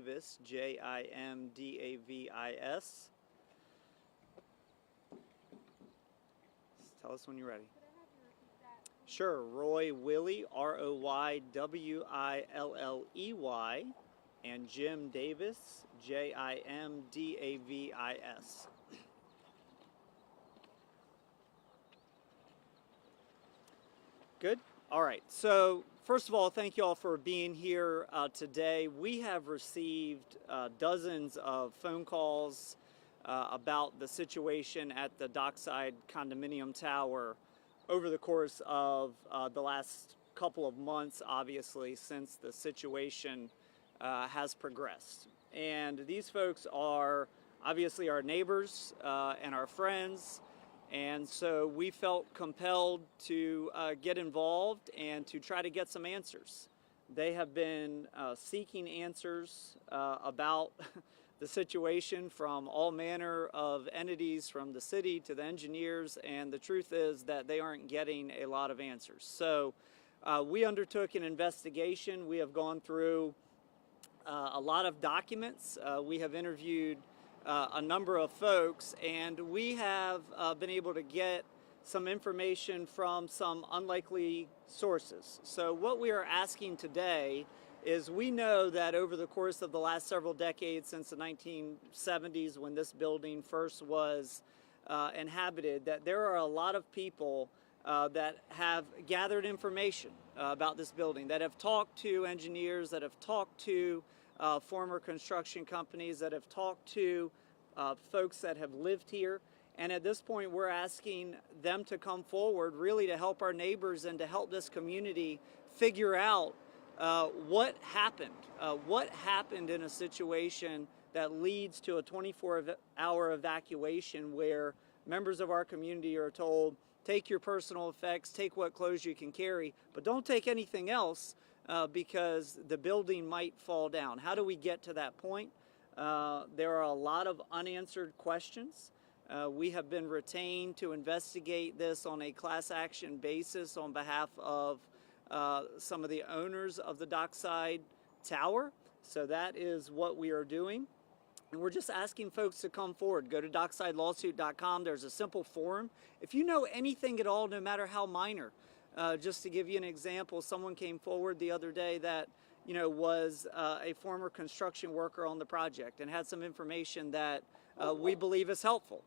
Davis, Jimdavis. Tell us when you're ready. Could I have you repeat that? Sure. Roy Willey, Roywilley, and Jim Davis, Jimdavis. Good. All right. So first of all, thank you all for being here today. We have received dozens of phone calls about the situation at the Dockside Condominium Tower over the course of the last couple of months, obviously, since the situation has progressed. And these folks are obviously our neighbors and our friends, and so we felt compelled to get involved and to try to get some answers. They have been seeking answers about the situation from all manner of entities, from the city to the engineers, and the truth is that they aren't getting a lot of answers. So we undertook an investigation. We have gone through a lot of documents. We have interviewed a number of folks, and we have been able to get some information from some unlikely sources. So what we are asking today is, we know that over the course of the last several decades, since the 1970s when this building first was inhabited, that there are a lot of people that have gathered information about this building, that have talked to engineers, that have talked to former construction companies, that have talked to folks that have lived here. And at this point, we're asking them to come forward really to help our neighbors and to help this community figure out what happened in a situation that leads to a 24-hour evacuation, where members of our community are told, take your personal effects, take what clothes you can carry, but don't take anything else because the building might fall down. How do we get to that point? There are a lot of unanswered questions. We have been retained to investigate this on a class action basis on behalf of some of the owners of the Dockside Tower. So that is what we are doing. And we're just asking folks to come forward. Go to docksidelawsuit.com. There's a simple form. If you know anything at all, no matter how minor, just to give you an example, someone came forward the other day that was a former construction worker on the project and had some information that we believe is helpful.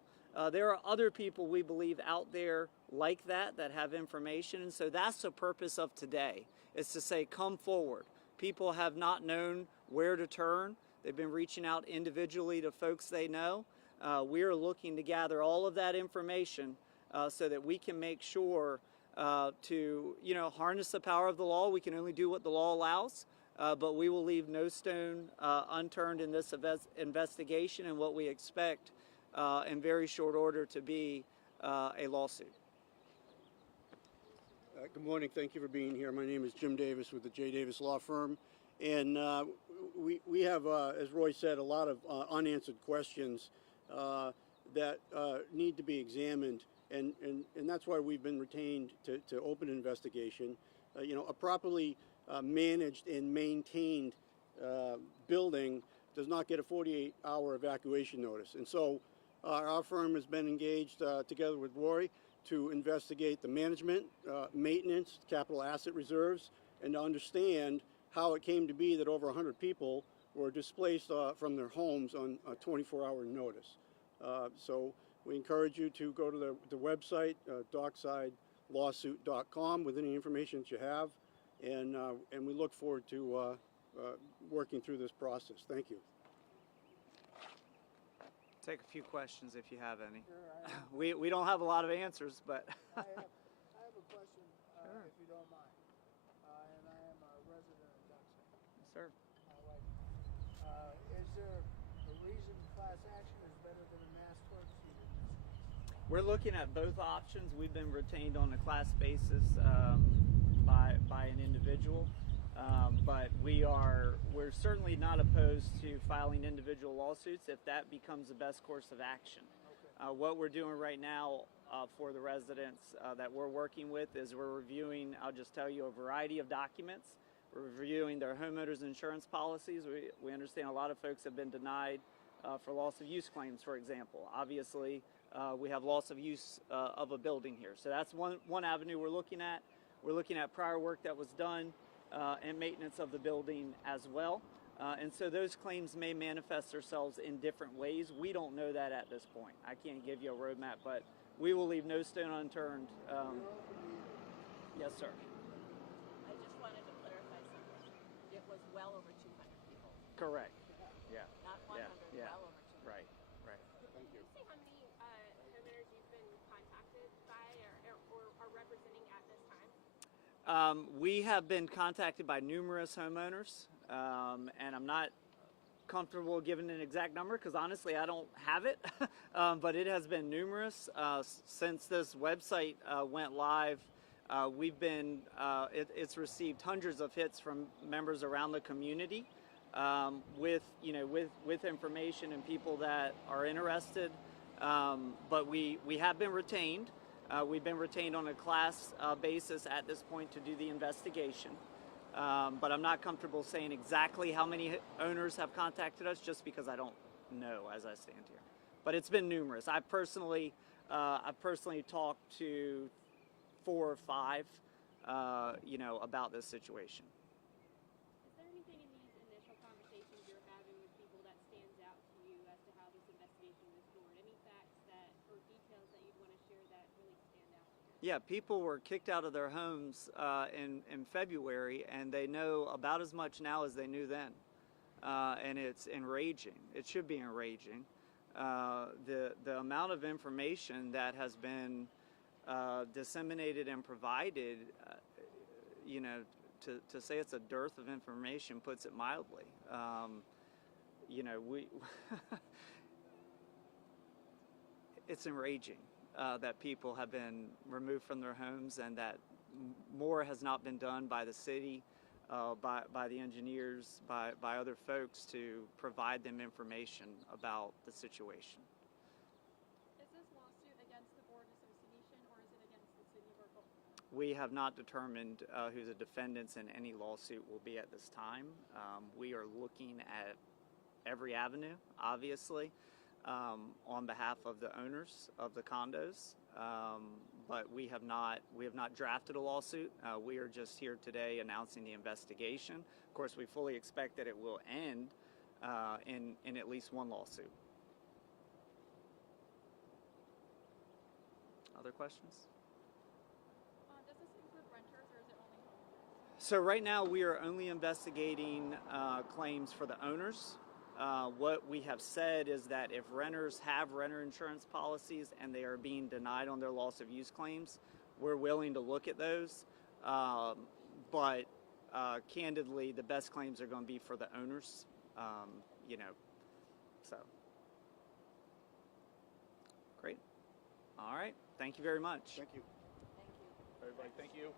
There are other people we believe out there like that have information, and so that's the purpose of today, is to say, come forward. People have not known where to turn. They've been reaching out individually to folks they know. We are looking to gather all of that information so that we can make sure to harness the power of the law. We can only do what the law allows, but we will leave no stone unturned in this investigation and what we expect in very short order to be a lawsuit. Good morning. Thank you for being here. My name is Jim Davis with the J. Davis Law Firm, and we have, as Roy said, a lot of unanswered questions that need to be examined, and that's why we've been retained to open an investigation. A properly managed and maintained building does not get a 48-hour evacuation notice, and so our firm has been engaged together with Roy to investigate the management, maintenance, capital asset reserves, and to understand how it came to be that over 100 people were displaced from their homes on a 24-hour notice. So we encourage you to go to the website, docksidelawsuit.com, with any information that you have, and we look forward to working through this process. Thank you. Take a few questions if you have any. Sure, we don't have a lot of answers, but I have a question, Sure. if you don't mind. And I am a resident of Dockside. Yes, sir. My wife. Is there a reason class action is better than a mass tort suit in this case? We're looking at both options. We've been retained on a class basis by an individual, but we're certainly not opposed to filing individual lawsuits if that becomes the best course of action. Okay. What we're doing right now for the residents that we're working with is we're reviewing, I'll just tell you, a variety of documents. We're reviewing their homeowners insurance policies. We understand a lot of folks have been denied for loss of use claims, for example. Obviously, we have loss of use of a building here. So that's one avenue we're looking at. We're looking at prior work that was done and maintenance of the building as well. And so those claims may manifest themselves in different ways. We don't know that at this point. I can't give you a roadmap, but we will leave no stone unturned. Yes, sir. I just wanted to clarify something. It was well over 200 people. Correct. Yeah. Not 100, Yeah. well over 200. Right. Can you say how many homeowners you've been contacted by or are representing at this time? We have been contacted by numerous homeowners, and I'm not comfortable giving an exact number because honestly I don't have it, but it has been numerous. Since this website went live, it's received hundreds of hits from members around the community with information and people that are interested. But we have been retained. We've been retained on a class basis at this point to do the investigation. But I'm not comfortable saying exactly how many owners have contacted us just because I don't know as I stand here. But it's been numerous. I've personally talked to 4 or 5, about this situation. Is there anything in these initial conversations you're having with people that stands out to you as to how this investigation moves forward? Any facts or details that you'd want to share that really stand out to you? Yeah, people were kicked out of their homes in February, and they know about as much now as they knew then. And it's enraging. It should be enraging. The amount of information that has been disseminated and provided, to say it's a dearth of information puts it mildly. It's enraging that people have been removed from their homes and that more has not been done by the city, by the engineers, by other folks to provide them information about the situation. Is this lawsuit against the Board Association or is it against the City of Oracle? We have not determined who the defendants in any lawsuit will be at this time. We are looking at every avenue, obviously, on behalf of the owners of the condos, but we have not drafted a lawsuit. We are just here today announcing the investigation. Of course, we fully expect that it will end in at least one lawsuit. Other questions? Does this include renters or is it only homeowners? So right now we are only investigating claims for the owners. What we have said is that if renters have renter insurance policies and they are being denied on their loss of use claims, we're willing to look at those. But candidly, the best claims are going to be for the owners, so. Great. All right. Thank you very much. Thank you. Thank you. Everybody, thank you.